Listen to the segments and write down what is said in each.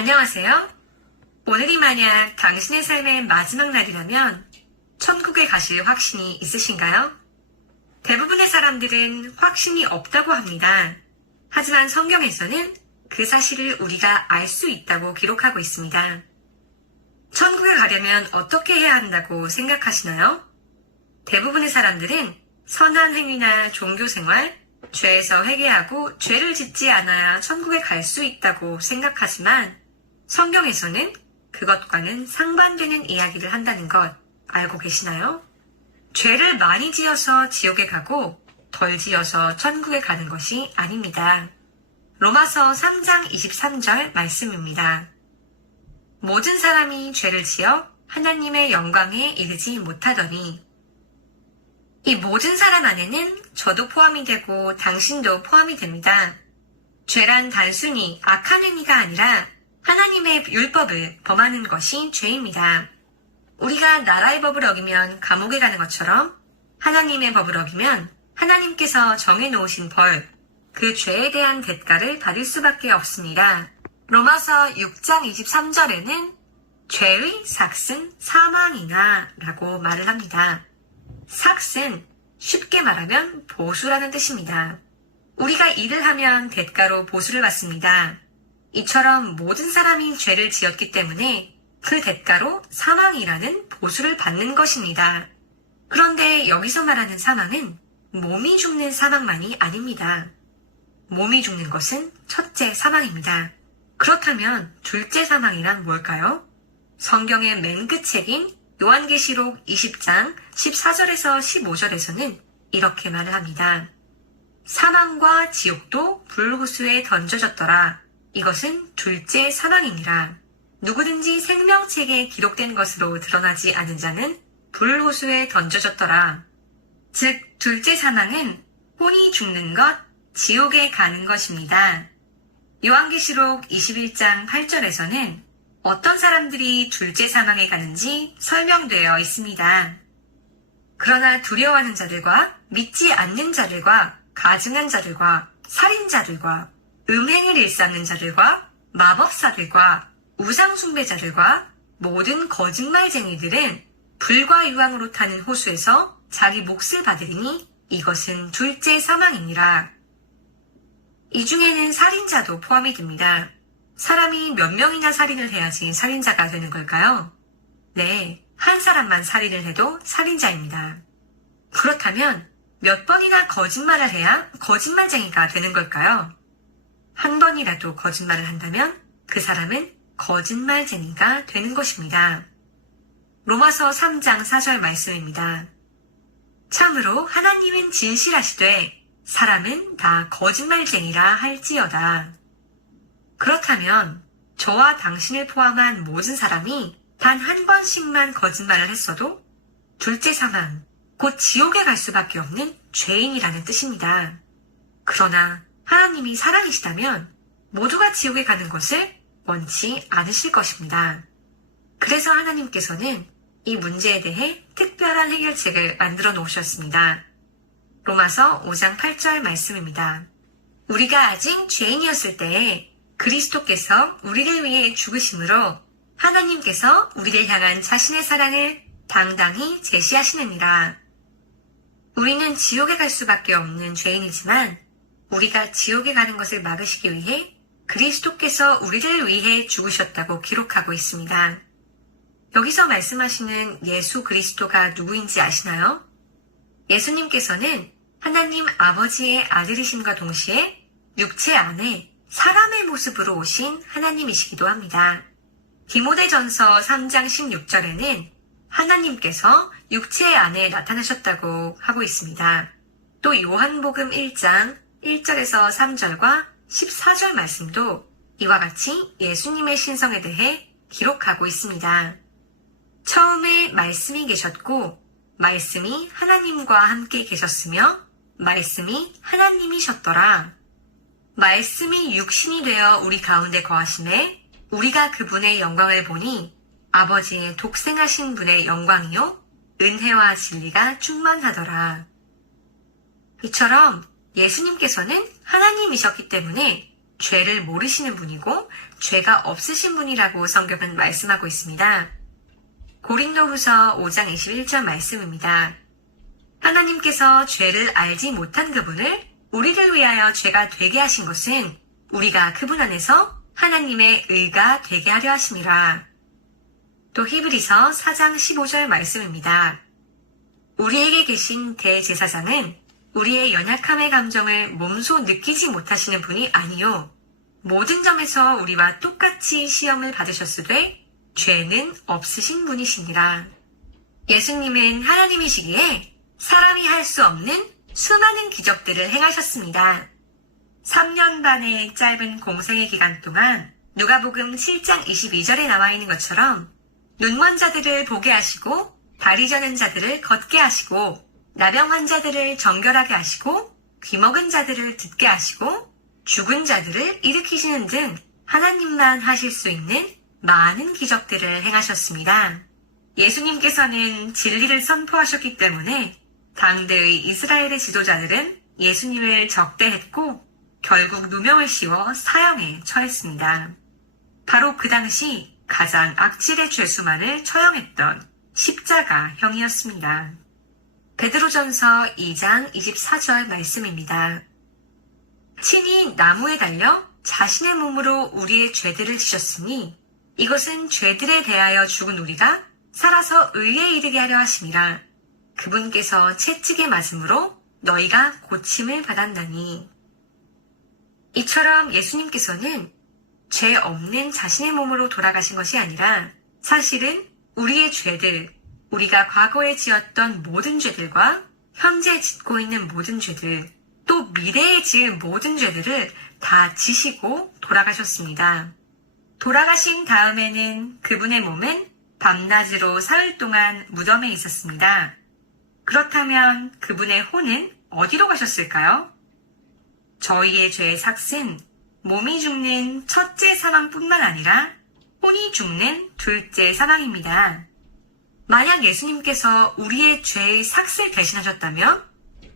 안녕하세요. 오늘이 만약 당신의 삶의 마지막 날이라면 천국에 가실 확신이 있으신가요? 대부분의 사람들은 확신이 없다고 합니다. 하지만 성경에서는 그 사실을 우리가 알 수 있다고 기록하고 있습니다. 천국에 가려면 어떻게 해야 한다고 생각하시나요? 대부분의 사람들은 선한 행위나 종교생활, 죄에서 회개하고 죄를 짓지 않아야 천국에 갈 수 있다고 생각하지만 성경에서는 그것과는 상반되는 이야기를 한다는 것 알고 계시나요? 죄를 많이 지어서 지옥에 가고 덜 지어서 천국에 가는 것이 아닙니다. 로마서 3장 23절 말씀입니다. 모든 사람이 죄를 지어 하나님의 영광에 이르지 못하더니 이 모든 사람 안에는 저도 포함이 되고 당신도 포함이 됩니다. 죄란 단순히 악한 행위가 아니라 하나님의 율법을 범하는 것이 죄입니다. 우리가 나라의 법을 어기면 감옥에 가는 것처럼 하나님의 법을 어기면 하나님께서 정해놓으신 벌, 그 죄에 대한 대가를 받을 수밖에 없습니다. 로마서 6장 23절에는 죄의 삭은 사망이나 라고 말을 합니다. 삭은 쉽게 말하면 보수라는 뜻입니다. 우리가 일을 하면 대가로 보수를 받습니다. 이처럼 모든 사람이 죄를 지었기 때문에 그 대가로 사망이라는 보수를 받는 것입니다. 그런데 여기서 말하는 사망은 몸이 죽는 사망만이 아닙니다. 몸이 죽는 것은 첫째 사망입니다. 그렇다면 둘째 사망이란 뭘까요? 성경의 맨 끝책인 요한계시록 20장 14절에서 15절에서는 이렇게 말을 합니다. 사망과 지옥도 불호수에 던져졌더라. 이것은 둘째 사망이니라. 누구든지 생명책에 기록된 것으로 드러나지 않은 자는 불호수에 던져졌더라. 즉 둘째 사망은 혼이 죽는 것, 지옥에 가는 것입니다. 요한계시록 21장 8절에서는 어떤 사람들이 둘째 사망에 가는지 설명되어 있습니다. 그러나 두려워하는 자들과 믿지 않는 자들과 가증한 자들과 살인자들과 음행을 일삼는 자들과 마법사들과 우상숭배자들과 모든 거짓말쟁이들은 불과 유황으로 타는 호수에서 자기 몫을 받으리니 이것은 둘째 사망이니라. 이 중에는 살인자도 포함이 됩니다. 사람이 몇 명이나 살인을 해야지 살인자가 되는 걸까요? 네, 한 사람만 살인을 해도 살인자입니다. 그렇다면 몇 번이나 거짓말을 해야 거짓말쟁이가 되는 걸까요? 한 번이라도 거짓말을 한다면 그 사람은 거짓말쟁이가 되는 것입니다. 로마서 3장 4절 말씀입니다. 참으로 하나님은 진실하시되 사람은 다 거짓말쟁이라 할지어다. 그렇다면 저와 당신을 포함한 모든 사람이 단 한 번씩만 거짓말을 했어도 둘째 사망, 곧 지옥에 갈 수밖에 없는 죄인이라는 뜻입니다. 그러나 하나님이 사랑이시다면 모두가 지옥에 가는 것을 원치 않으실 것입니다. 그래서 하나님께서는 이 문제에 대해 특별한 해결책을 만들어 놓으셨습니다. 로마서 5장 8절 말씀입니다. 우리가 아직 죄인이었을 때에 그리스도께서 우리를 위해 죽으심으로 하나님께서 우리를 향한 자신의 사랑을 당당히 제시하시느니라. 우리는 지옥에 갈 수밖에 없는 죄인이지만 우리가 지옥에 가는 것을 막으시기 위해 그리스도께서 우리를 위해 죽으셨다고 기록하고 있습니다. 여기서 말씀하시는 예수 그리스도가 누구인지 아시나요? 예수님께서는 하나님 아버지의 아들이심과 동시에 육체 안에 사람의 모습으로 오신 하나님이시기도 합니다. 디모데전서 3장 16절에는 하나님께서 육체 안에 나타나셨다고 하고 있습니다. 또 요한복음 1장 1절에서 3절과 14절 말씀도 이와 같이 예수님의 신성에 대해 기록하고 있습니다. 처음에 말씀이 계셨고 말씀이 하나님과 함께 계셨으며 말씀이 하나님이셨더라. 말씀이 육신이 되어 우리 가운데 거하심에 우리가 그분의 영광을 보니 아버지의 독생하신 분의 영광이요 은혜와 진리가 충만하더라. 이처럼 예수님께서는 하나님이셨기 때문에 죄를 모르시는 분이고 죄가 없으신 분이라고 성경은 말씀하고 있습니다. 고린도후서 5장 21절 말씀입니다. 하나님께서 죄를 알지 못한 그분을 우리를 위하여 죄가 되게 하신 것은 우리가 그분 안에서 하나님의 의가 되게 하려 하심이라. 또 히브리서 4장 15절 말씀입니다. 우리에게 계신 대제사장은 우리의 연약함의 감정을 몸소 느끼지 못하시는 분이 아니요 모든 점에서 우리와 똑같이 시험을 받으셨으되 죄는 없으신 분이시니라. 예수님은 하나님이시기에 사람이 할 수 없는 수많은 기적들을 행하셨습니다. 3년 반의 짧은 공생의 기간 동안 누가복음 7장 22절에 나와 있는 것처럼 눈먼 자들을 보게 하시고 다리 저는 자들을 걷게 하시고 나병 환자들을 정결하게 하시고 귀먹은 자들을 듣게 하시고 죽은 자들을 일으키시는 등 하나님만 하실 수 있는 많은 기적들을 행하셨습니다. 예수님께서는 진리를 선포하셨기 때문에 당대의 이스라엘의 지도자들은 예수님을 적대했고 결국 누명을 씌워 사형에 처했습니다. 바로 그 당시 가장 악질의 죄수만을 처형했던 십자가형이었습니다. 베드로전서 2장 24절 말씀입니다. 친히 나무에 달려 자신의 몸으로 우리의 죄들을 지셨으니 이것은 죄들에 대하여 죽은 우리가 살아서 의에 이르게 하려 하심이라. 그분께서 채찍에 맞음으로 너희가 고침을 받았나니. 이처럼 예수님께서는 죄 없는 자신의 몸으로 돌아가신 것이 아니라 사실은 우리의 죄들, 우리가 과거에 지었던 모든 죄들과 현재 짓고 있는 모든 죄들, 또 미래에 지을 모든 죄들을 다 지시고 돌아가셨습니다. 돌아가신 다음에는 그분의 몸은 밤낮으로 사흘 동안 무덤에 있었습니다. 그렇다면 그분의 혼은 어디로 가셨을까요? 저희의 죄의 삭은 몸이 죽는 첫째 사망뿐만 아니라 혼이 죽는 둘째 사망입니다. 만약 예수님께서 우리의 죄의 삭을 대신하셨다면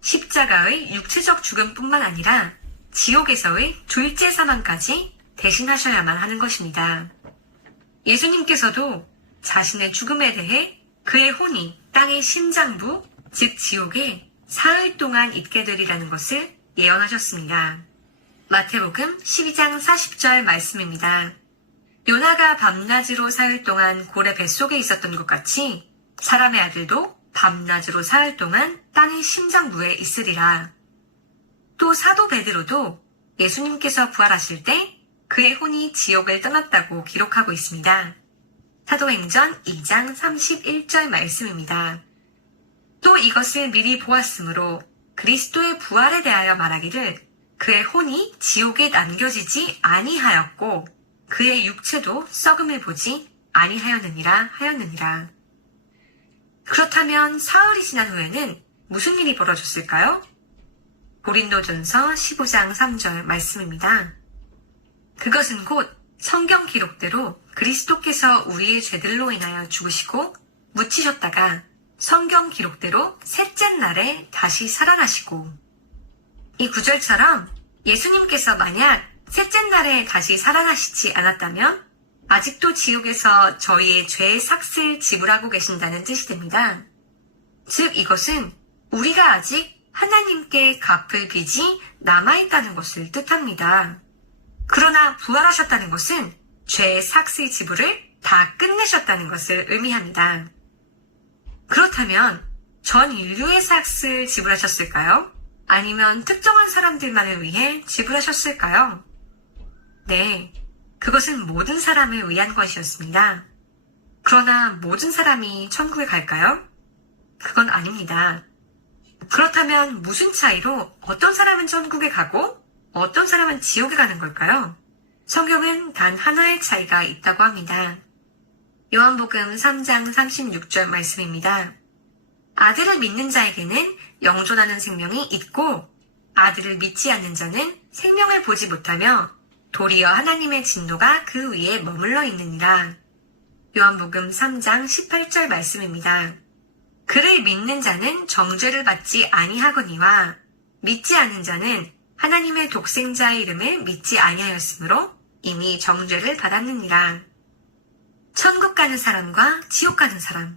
십자가의 육체적 죽음뿐만 아니라 지옥에서의 둘째 사망까지 대신하셔야만 하는 것입니다. 예수님께서도 자신의 죽음에 대해 그의 혼이 땅의 심장부, 즉 지옥에 사흘 동안 있게 되리라는 것을 예언하셨습니다. 마태복음 12장 40절 말씀입니다. 요나가 밤낮으로 사흘 동안 고래 뱃속에 있었던 것 같이 사람의 아들도 밤낮으로 사흘 동안 땅의 심장부에 있으리라. 또 사도 베드로도 예수님께서 부활하실 때 그의 혼이 지옥을 떠났다고 기록하고 있습니다. 사도행전 2장 31절 말씀입니다. 또 이것을 미리 보았으므로 그리스도의 부활에 대하여 말하기를 그의 혼이 지옥에 남겨지지 아니하였고 그의 육체도 썩음을 보지 아니하였느니라 하였느니라. 그렇다면 사흘이 지난 후에는 무슨 일이 벌어졌을까요? 고린도전서 15장 3절 말씀입니다. 그것은 곧 성경 기록대로 그리스도께서 우리의 죄들로 인하여 죽으시고 묻히셨다가 성경 기록대로 셋째 날에 다시 살아나시고, 이 구절처럼 예수님께서 만약 셋째 날에 다시 살아나시지 않았다면 아직도 지옥에서 저희의 죄의 삭을 지불하고 계신다는 뜻이 됩니다. 즉 이것은 우리가 아직 하나님께 갚을 빚이 남아있다는 것을 뜻합니다. 그러나 부활하셨다는 것은 죄의 삭의 지불을 다 끝내셨다는 것을 의미합니다. 그렇다면 전 인류의 삭을 지불하셨을까요? 아니면 특정한 사람들만을 위해 지불하셨을까요? 네, 그것은 모든 사람을 위한 것이었습니다. 그러나 모든 사람이 천국에 갈까요? 그건 아닙니다. 그렇다면 무슨 차이로 어떤 사람은 천국에 가고 어떤 사람은 지옥에 가는 걸까요? 성경은 단 하나의 차이가 있다고 합니다. 요한복음 3장 36절 말씀입니다. 아들을 믿는 자에게는 영존하는 생명이 있고 아들을 믿지 않는 자는 생명을 보지 못하며 도리어 하나님의 진노가 그 위에 머물러 있느니라. 요한복음 3장 18절 말씀입니다. 그를 믿는 자는 정죄를 받지 아니하거니와 믿지 않는 자는 하나님의 독생자의 이름을 믿지 아니하였으므로 이미 정죄를 받았느니라. 천국 가는 사람과 지옥 가는 사람,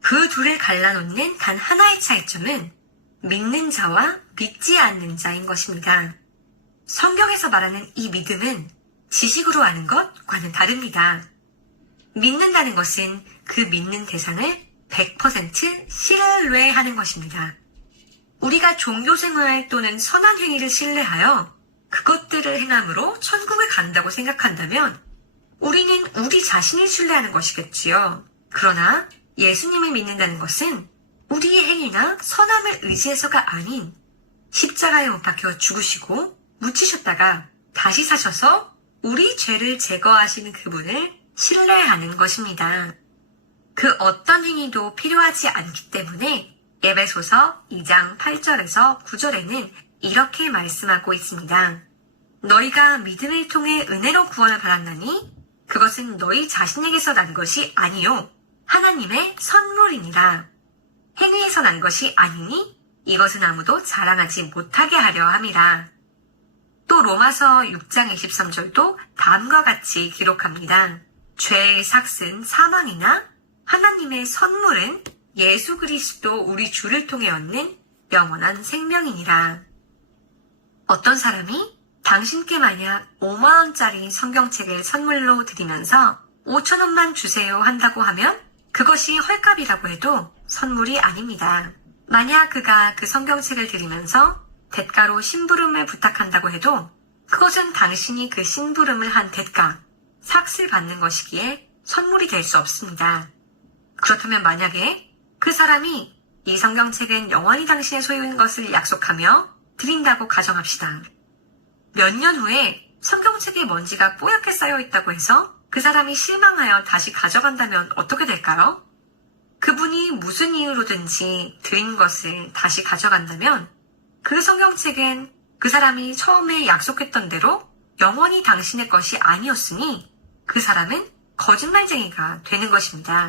그 둘을 갈라놓는 단 하나의 차이점은 믿는 자와 믿지 않는 자인 것입니다. 성경에서 말하는 이 믿음은 지식으로 아는 것과는 다릅니다. 믿는다는 것은 그 믿는 대상을 100% 신뢰하는 것입니다. 우리가 종교생활 또는 선한 행위를 신뢰하여 그것들을 행함으로 천국을 간다고 생각한다면 우리는 우리 자신을 신뢰하는 것이겠지요. 그러나 예수님을 믿는다는 것은 우리의 행위나 선함을 의지해서가 아닌 십자가에 못 박혀 죽으시고 묻히셨다가 다시 사셔서 우리 죄를 제거하시는 그분을 신뢰하는 것입니다. 그 어떤 행위도 필요하지 않기 때문에 에베소서 2장 8절에서 9절에는 이렇게 말씀하고 있습니다. 너희가 믿음을 통해 은혜로 구원을 받았나니 그것은 너희 자신에게서 난 것이 아니요 하나님의 선물이니라. 행위에서 난 것이 아니니 이것은 아무도 자랑하지 못하게 하려 함이라. 또 로마서 6장 23절도 다음과 같이 기록합니다. 죄의 삭은 사망이나 하나님의 선물은 예수 그리스도 우리 주를 통해 얻는 영원한 생명이니라. 어떤 사람이 당신께 만약 5만원짜리 성경책을 선물로 드리면서 5천원만 주세요 한다고 하면 그것이 헐값이라고 해도 선물이 아닙니다. 만약 그가 그 성경책을 드리면서 대가로 심부름을 부탁한다고 해도 그것은 당신이 그 심부름을 한 대가, 삭을 받는 것이기에 선물이 될 수 없습니다. 그렇다면 만약에 그 사람이 이 성경책은 영원히 당신의 소유인 것을 약속하며 드린다고 가정합시다. 몇 년 후에 성경책에 먼지가 뽀얗게 쌓여 있다고 해서 그 사람이 실망하여 다시 가져간다면 어떻게 될까요? 그분이 무슨 이유로든지 드린 것을 다시 가져간다면 그 성경책은 그 사람이 처음에 약속했던 대로 영원히 당신의 것이 아니었으니 그 사람은 거짓말쟁이가 되는 것입니다.